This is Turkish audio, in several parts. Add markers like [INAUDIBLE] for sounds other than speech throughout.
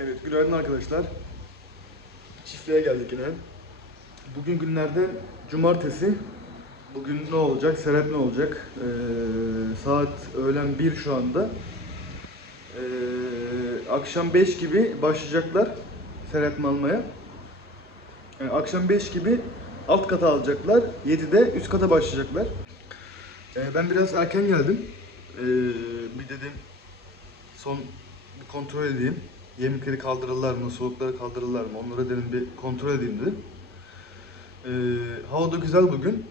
Evet, günaydın arkadaşlar. Çiftliğe geldik yine. Bugün günlerden cumartesi. Bugün ne olacak? Serap ne olacak? Ee, saat öğlen 1 şu anda. Ee, akşam 5 gibi başlayacaklar seretme almaya. Yani akşam 5 gibi alt kata alacaklar. 7'de üst kata başlayacaklar. Ee, ben biraz erken geldim. Ee, bir dedim son bir kontrol edeyim. Yemekleri kaldırırlar mı, soğukları kaldırırlar mı? Onlara dedim bir kontrol edeyim dedim. Ee, hava da güzel bugün.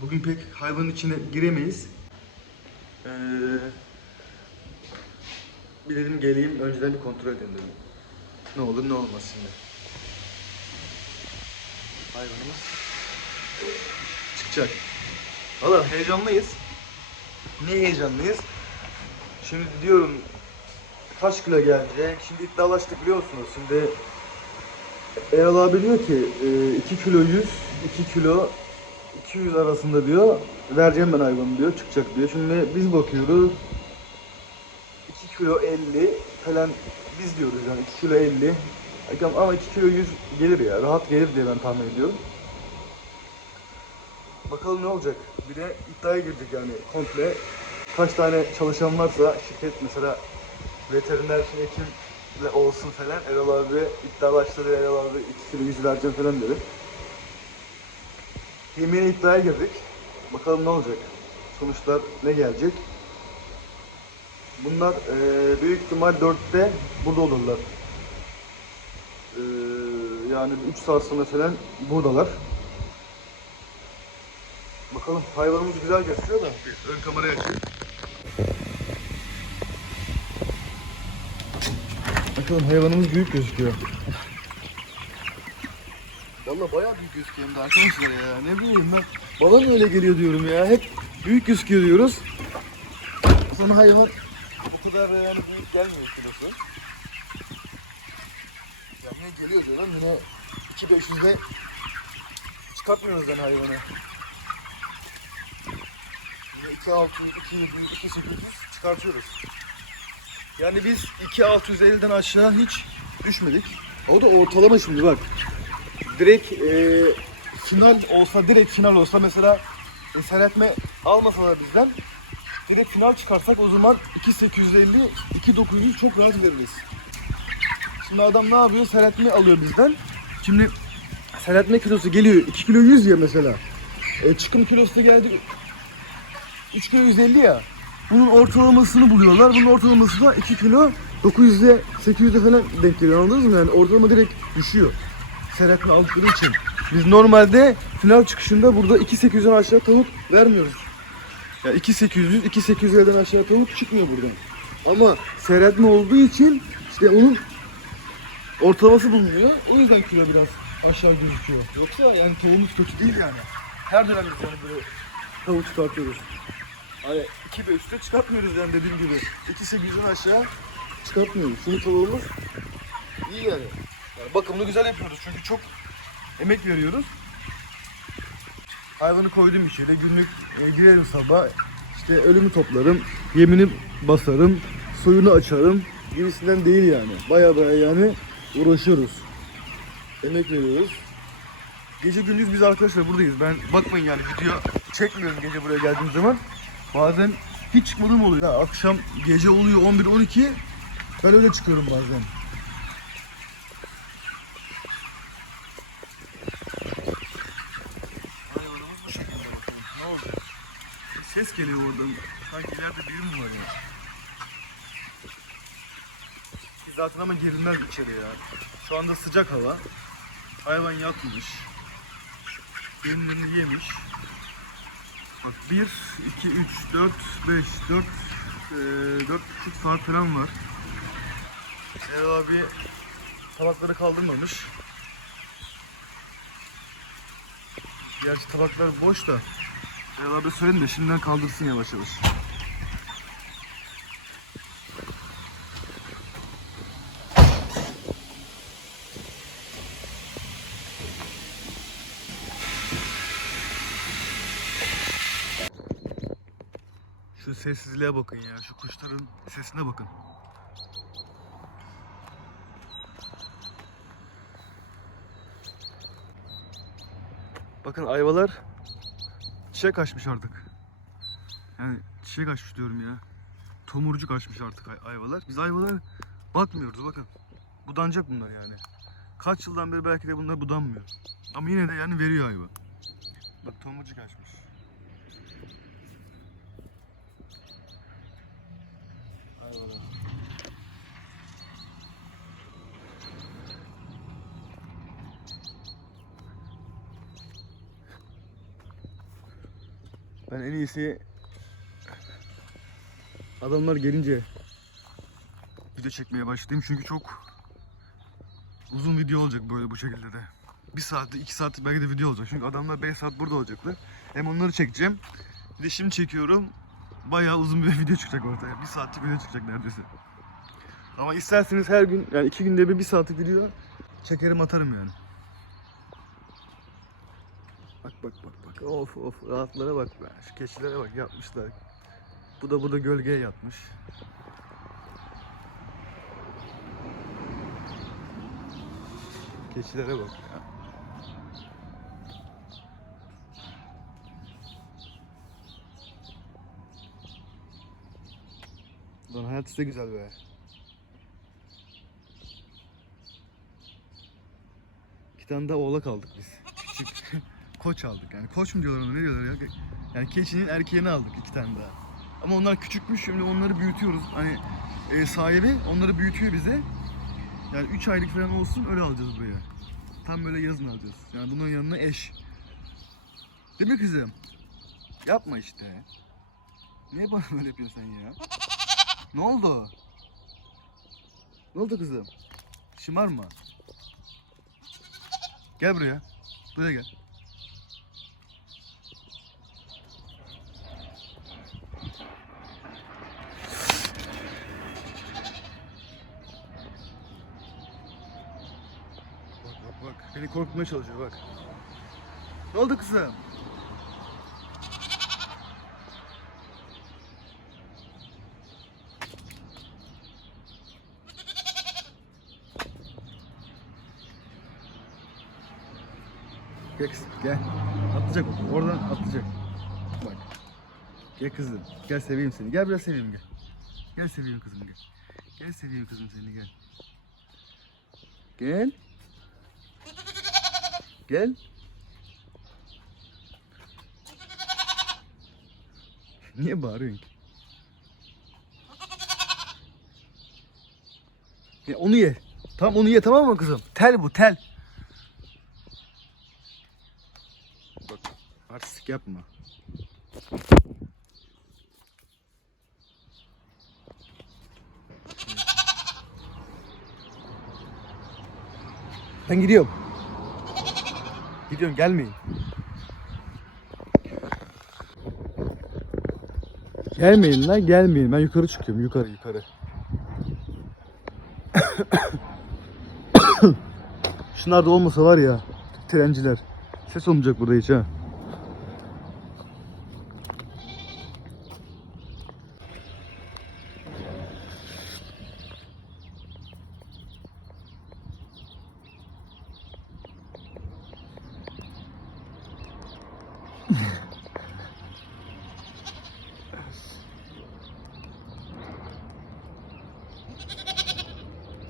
Bugün pek hayvanın içine giremeyiz. Ee, bir dedim geleyim önceden bir kontrol edeyim dedim. Ne olur ne olmaz şimdi. Hayvanımız çıkacak. Valla heyecanlıyız. Ne heyecanlıyız? Şimdi diyorum kilo gelecek? Şimdi iddialaştık biliyorsunuz. Şimdi Erol abi diyor ki 2 kilo 100, 2 kilo 200 arasında diyor. Vereceğim ben hayvanı diyor. Çıkacak diyor. Şimdi biz bakıyoruz. 2 kilo 50 falan biz diyoruz yani 2 kilo 50. Ama 2 kilo 100 gelir ya. Rahat gelir diye ben tahmin ediyorum. Bakalım ne olacak. Bir de iddiaya girdik yani komple. Kaç tane çalışan varsa şirket mesela veteriner hekimle olsun falan Erol abi iddialaştırdı Erol abi 2 kilo 100 vereceğim falan dedi. Yemeğine iddiaya girdik. Bakalım ne olacak. Sonuçlar ne gelecek. Bunlar eee, büyük ihtimal 4'te burada olurlar. Eee, yani 3 saat sonra falan buradalar. Bakalım hayvanımız güzel gözüküyor da. Ön kameraya açayım. Bakalım hayvanımız büyük gözüküyor. Vallahi bayağı büyük gözüküyor arkadaşlar ya. Ne bileyim ben. Bana mı öyle geliyor diyorum ya. Hep büyük gözüküyor diyoruz. Sonra hayvan bu kadar yani büyük gelmiyor kilosu. Yani geliyor diyorum yine 2500'de çıkartmıyoruz yani hayvanı. Yine 2600, 2700, 2800 çıkartıyoruz. Yani biz 2650'den aşağı hiç düşmedik. O da ortalama şimdi bak. Direkt e, final olsa, direkt final olsa mesela e, seyretme almasalar bizden direkt final çıkarsak o zaman 2850, 2900 çok rahat veririz. Şimdi adam ne yapıyor? Seyretme alıyor bizden. Şimdi seyretme kilosu geliyor 2 kilo 100 ya mesela. E, çıkım kilosu da geldi 3 kilo 150 ya. Bunun ortalamasını buluyorlar. Bunun ortalaması da 2 kilo 900'e 800'e falan denk geliyor anladınız mı? Yani ortalama direkt düşüyor. Seyretme aldıkları için. Biz normalde final çıkışında burada 2.800'den aşağı tavuk vermiyoruz. Ya 2.800, 2.800'den aşağı tavuk çıkmıyor buradan. Ama seyretme olduğu için işte onun ortalaması bulunuyor. O yüzden kilo biraz aşağı gözüküyor. Yoksa yani tavuğumuz kötü değil yani. Her yani böyle tavuk çıkartıyoruz. Hani 2 ve üstte çıkartmıyoruz yani dediğim gibi. 2.8'den aşağı çıkartmıyoruz. Tavuğumuz iyi yani. yani. Bakımını güzel yapıyoruz çünkü çok emek veriyoruz. Hayvanı koydum içeri. Günlük e, girerim sabah. İşte ölümü toplarım. Yemini basarım. Suyunu açarım. Gibisinden değil yani. Baya baya yani uğraşıyoruz. Emek veriyoruz. Gece gündüz biz arkadaşlar buradayız. Ben bakmayın yani video çekmiyorum gece buraya geldiğim zaman. Bazen hiç çıkmadığım oluyor. Ya akşam gece oluyor 11-12 ben öyle çıkıyorum bazen. Ses geliyor oradan. Sanki ileride biri mi var ya? Zaten ama girilmez içeri ya. Şu anda sıcak hava. Hayvan yatmış. Yemlerini yemiş. Bak 1, 2, 3, 4, 5, 4, eee 4 buçuk saat falan var. Erol abi tabakları kaldırmamış. Gerçi tabaklar boş da. Erol abi söyledim de şimdiden kaldırsın yavaş yavaş. Şu sessizliğe bakın ya. Şu kuşların sesine bakın. Bakın ayvalar çiçek açmış artık. Yani çiçek açmış diyorum ya. Tomurcuk açmış artık ay ayvalar. Biz ayvalara bakmıyoruz bakın. Budanacak bunlar yani. Kaç yıldan beri belki de bunlar budanmıyor. Ama yine de yani veriyor ayva. Bak tomurcuk açmış. Ben en iyisi adamlar gelince video çekmeye başlayayım çünkü çok uzun video olacak böyle bu şekilde de. Bir saatte iki saat belki de video olacak çünkü adamlar 5 saat burada olacaklar. Hem onları çekeceğim. Bir de şimdi çekiyorum. Bayağı uzun bir [LAUGHS] video çıkacak ortaya. Bir saatlik video çıkacak neredeyse. Ama isterseniz her gün yani iki günde bir bir saatlik video çekerim atarım yani. Bak bak bak bak. Of of rahatlara bak be. Şu keçilere bak yatmışlar. Bu da burada gölgeye yatmış. Keçilere bak ya. Lan hayat işte güzel be. İki tane de oğlak aldık biz. Küçük. [LAUGHS] Koç aldık yani. Koç mu diyorlar ona ne diyorlar ya? Yani keçinin erkeğini aldık iki tane daha. Ama onlar küçükmüş şimdi onları büyütüyoruz. Hani e, sahibi onları büyütüyor bize. Yani 3 aylık falan olsun öyle alacağız buraya. Tam böyle yazın alacağız. Yani bunun yanına eş. Değil mi kızım? Yapma işte. Niye bana böyle yapıyorsun sen ya? Ne oldu? Ne oldu kızım? Şımarma. Gel buraya. Buraya gel. Bak bak bak. Beni korkutmaya çalışıyor bak. Ne oldu kızım? Gel kızım gel. Atlayacak bak. Oradan atlayacak. Bak. Gel kızım. Gel seveyim seni. Gel biraz seveyim gel. Gel seveyim kızım gel. Gel seveyim kızım seni gel. Gel. Gel. Niye bağırıyorsun ki? Ya onu ye. Tamam onu ye tamam mı kızım? Tel bu tel. Bak artistik yapma. Ben gidiyorum. Gidiyorum gelmeyin. Gelmeyin lan gelmeyin. Ben yukarı çıkıyorum yukarı yukarı. [COUGHS] Şunlar da olmasa var ya trenciler. Ses olmayacak burada hiç ha. [LAUGHS]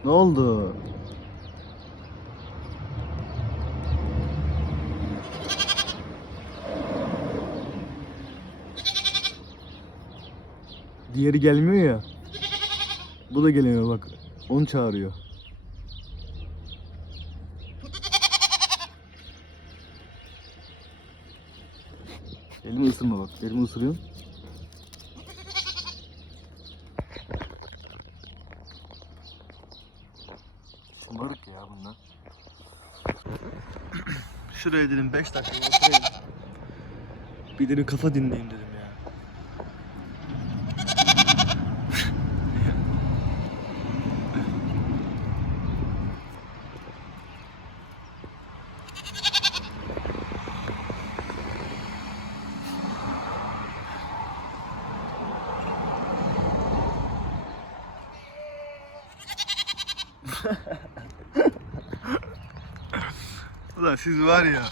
Ne oldu? Diğeri gelmiyor ya. Bu da gelemiyor bak. Onu çağırıyor. Elimi ısırma bak. Elimi ısırıyorum. Şımarık ya bunlar. Şuraya dedim 5 dakika oturayım. Bir dedim kafa dinleyeyim dedim Siz var ya.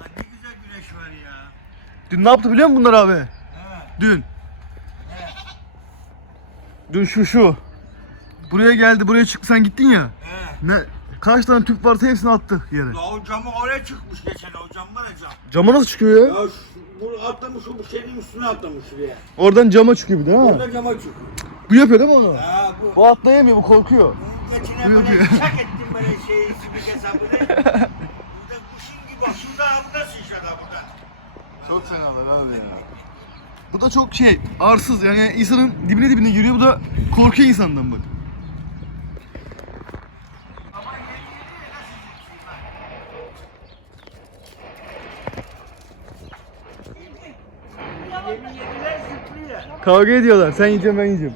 Lan ne güzel güneş var ya. Dün ne yaptı biliyor musun bunlar abi? He. Dün. He. Dün şu şu. Buraya geldi, buraya çıktı sen gittin ya. He. Ne kaç tane tüp varsa hepsini attı yere. Ya o camı oraya çıkmış geçen o cam var ya cam. Cama nasıl çıkıyor ya? Ya şu, bunu atlamış o bu şeyin üstüne atlamış şuraya. Oradan cama çıkıyor bir de ha. Orada cama çıkıyor. Bu yapıyor değil mi onu? Ha bu. Bu atlayamıyor, bu korkuyor. Geçine böyle çak ettim böyle şeyi sibik hesabını. Burada kuşun gibi bak şurada burada sıçradı ha burada. Çok fenalar abi ya. Bu da çok şey, arsız yani insanın dibine dibine giriyor. Bu da korkuyor insandan bak. Kavga ediyorlar. Sen yiyeceksin ben yiyeceğim.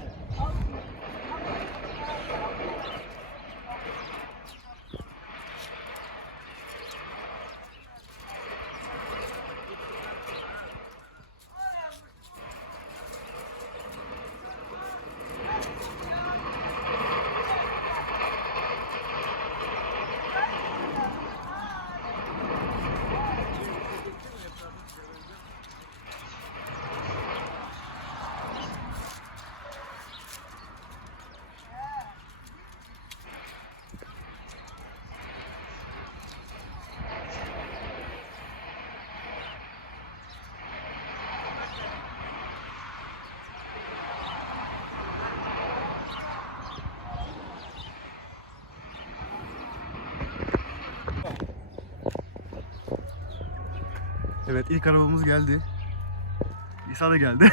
Evet ilk arabamız geldi. İsa da geldi. [LAUGHS]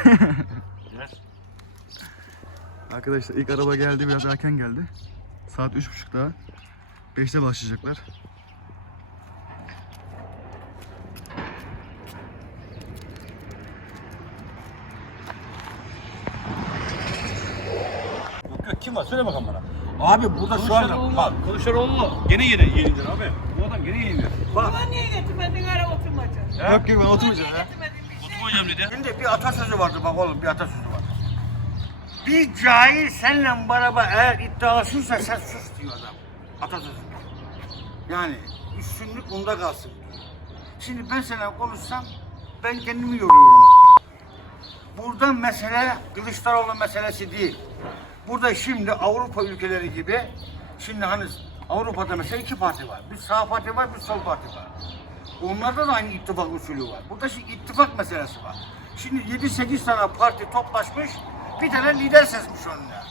Arkadaşlar ilk araba geldi biraz erken geldi. Saat üç buçukta. Beşte başlayacaklar. Yok yok kim var? Söyle bakalım bana. Abi burada şu anda bak. Kılıçdaroğlu gene yeni yenilir abi. Bu adam gene yenilir. Bak. Bana niye getirmedin ara oturmaca? Yok yok ben oturmayacağım ya. şey? Oturmayacağım dedi. Şimdi bir atasözü vardı bak oğlum bir atasözü var. Bir cahil seninle beraber eğer iddialaşırsa sen sus diyor adam. Atasözü. Yani üstünlük bunda kalsın diyor. Şimdi ben seninle konuşsam ben kendimi yoruyorum. Burada mesele Kılıçdaroğlu meselesi değil. Burada şimdi Avrupa ülkeleri gibi şimdi hani Avrupa'da mesela iki parti var. Bir sağ parti var, bir sol parti var. Onlarda da aynı ittifak usulü var. Burada şimdi ittifak meselesi var. Şimdi 7-8 tane parti toplaşmış, bir tane lider seçmiş onunla.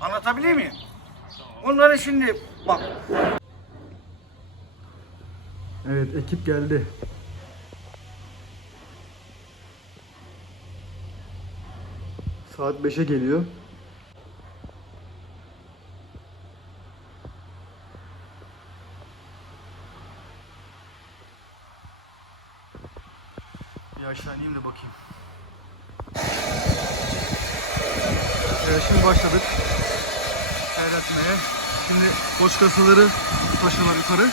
Anlatabiliyor muyum? Onları şimdi bak Evet ekip geldi. Saat 5'e geliyor. Bir aşağı ineyim de bakayım. Evet şimdi başladık. Seyretmeye. Şimdi koç kasaları taşıyorlar yukarı.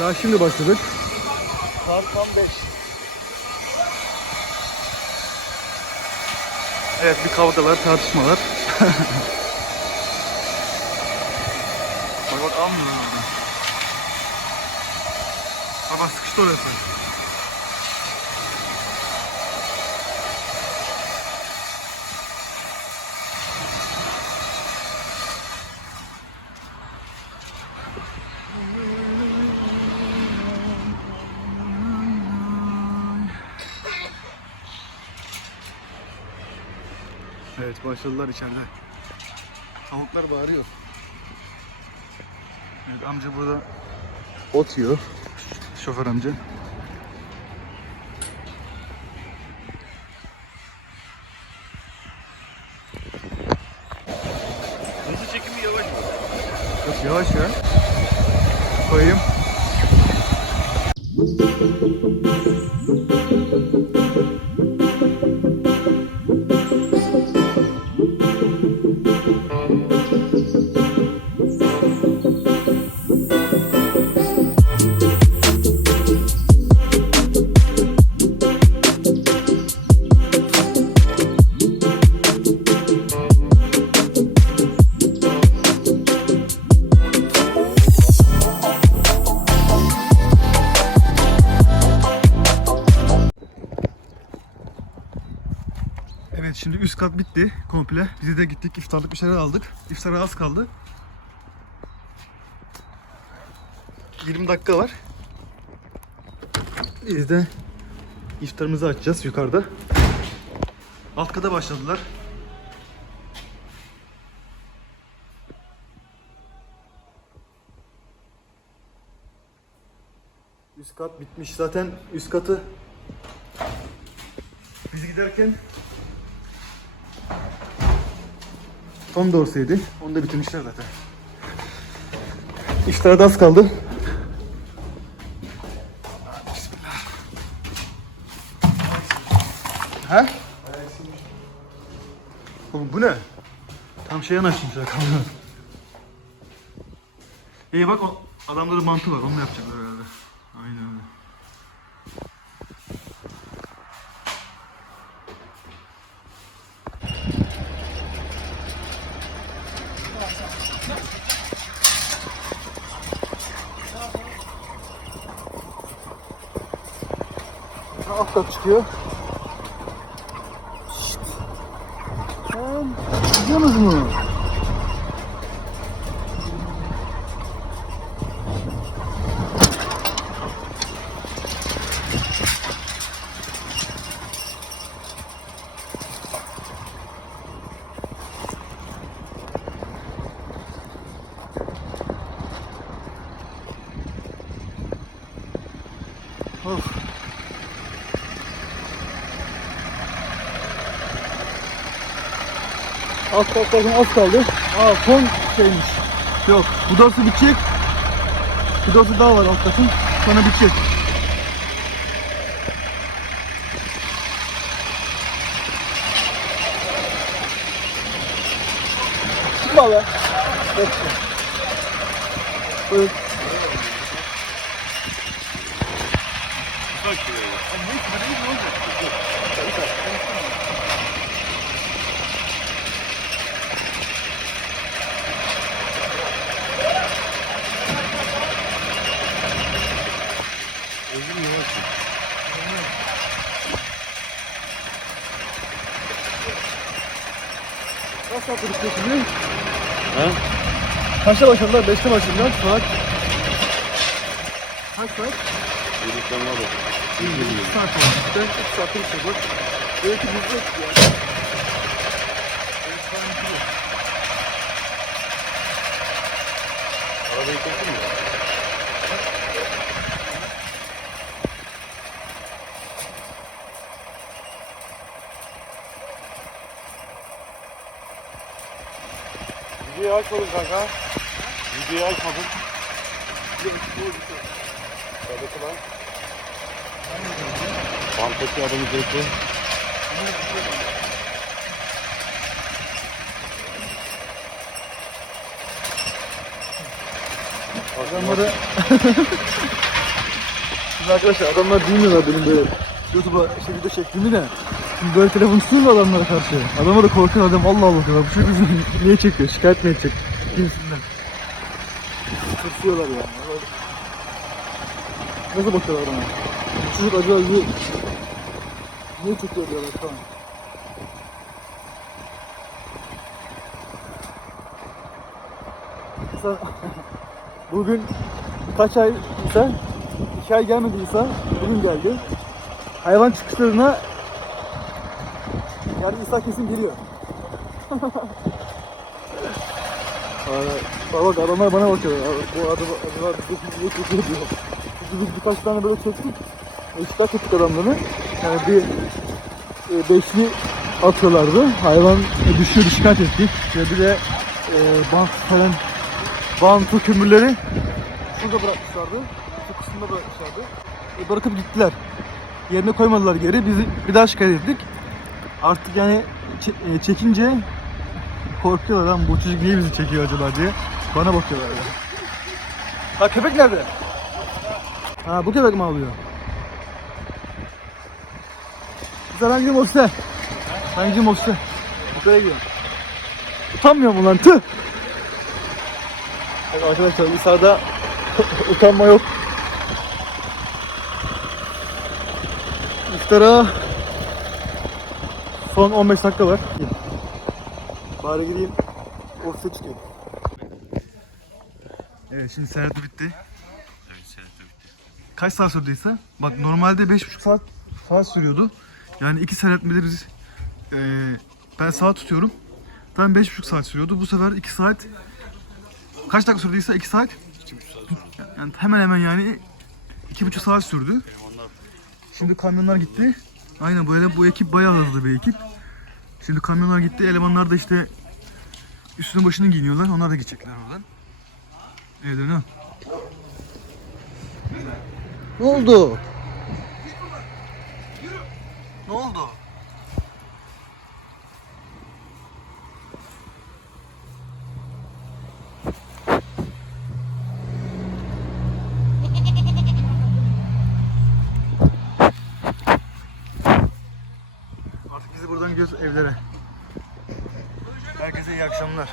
Daha şimdi başladık. Saat tam 5. Evet bir kavgalar, tartışmalar. [LAUGHS] bak bak almıyorlar orada. Sıkıştı orası. Evet başladılar içeride. Tavuklar bağırıyor. Evet amca burada ot yiyor şoför amca. Hızlı çekimi yavaş mı? Yok yavaş ya. Koyayım. Thank you. Kat bitti komple. Biz de gittik iftarlık bir şeyler aldık. İftara az kaldı. 20 dakika var. Biz de iftarımızı açacağız yukarıda. Alt kata başladılar. Üst kat bitmiş zaten üst katı biz giderken Tom Dorsey'di. Onu da bitirmişler zaten. İftara da az kaldı. He? Oğlum bu ne? Tam şey yanaşmışlar kamyon. İyi bak o adamların mantı var. Onu yapacaklar herhalde. Aynen öyle. Ha, Alt katlardan az kaldı. Aa son şeymiş. Yok. Bu dorsu bitecek. Dorsu daha var alt katın. Sonra bitecek. Çıkma be. Bekle. Buyur. Kaç saatte bitiyor şimdi? He? Kaçta başladılar? Beşte başladılar. Saat? Kaç saat? Yürüyüşlerine bak. İki saat var. Ben üç saatte bitiyor. Belki hızlı ya. Arabayı çektin mi? Videoyu açmadın kanka. Videoyu açmadın. Şuradaki lan. Banttaki adamı çekti. Adamları... [LAUGHS] Şimdi arkadaşlar adamlar bilmiyorlar benim böyle YouTube'a işte video çektiğimi de. Şimdi böyle telefon tutuyor mu adamlara karşı? Adama da korkan adam Allah Allah diyor. Bu çocuk bizi [LAUGHS] niye çekiyor? Şikayet mi edecek? Kimsinden. Tırsıyorlar ya. Nasıl bakıyorlar bana? Bu çocuk acaba bizi niye çekiyor diyorlar falan. Mesela [LAUGHS] bugün kaç ay ise iki ay gelmedi İsa bugün geldi. Hayvan çıkışlarına yani İsa kesin geliyor. Aa, bak adamlar bana bakıyor. Bu adamlar bizi niye çekiyor diyor. Çünkü biz birkaç tane böyle çektik. Eşkak ettik adamları. Yani bir e, beşli atıyorlardı. Hayvan e, düşüyordu şikayet ettik. Ya bir de e, bant falan Bantı kömürleri şurada bırakmışlardı. Şu kısımda bırakmışlardı. E, bırakıp gittiler. Yerine koymadılar geri. Biz bir daha şikayet ettik. Artık yani e, çekince korkuyorlar lan bu çocuk niye bizi çekiyor acaba diye. Bana bakıyorlar ya. Ha köpek nerede? Ha bu köpek mi ağlıyor? Güzel hangi moste? Hangi moste? Yukarıya gidiyorum. Utanmıyor mu lan tüh? Evet arkadaşlar İsa'da [LAUGHS] utanma yok. İftara son son 15 dakika var. Bari gideyim. Ofise çıkayım. Evet şimdi seyahat bitti. Evet seyahat bitti. Kaç saat sürdüyse. Bak normalde 5,5 saat saat sürüyordu. Yani iki seyretmede biz eee ben saat tutuyorum. Tam 5,5 saat sürüyordu. Bu sefer 2 saat kaç dakika sürdüyse 2 saat 2,5 saat yani hemen hemen yani 2,5 saat sürdü. Şimdi kamyonlar gitti. Aynen böyle bu ekip bayağı hızlı bir ekip. Şimdi kamyonlar gitti. Elemanlar da işte üstüne başını giyiniyorlar. Onlar da gidecekler oradan. Evet öyle. Ne oldu? Ne oldu? Göz evlere. Herkese iyi akşamlar.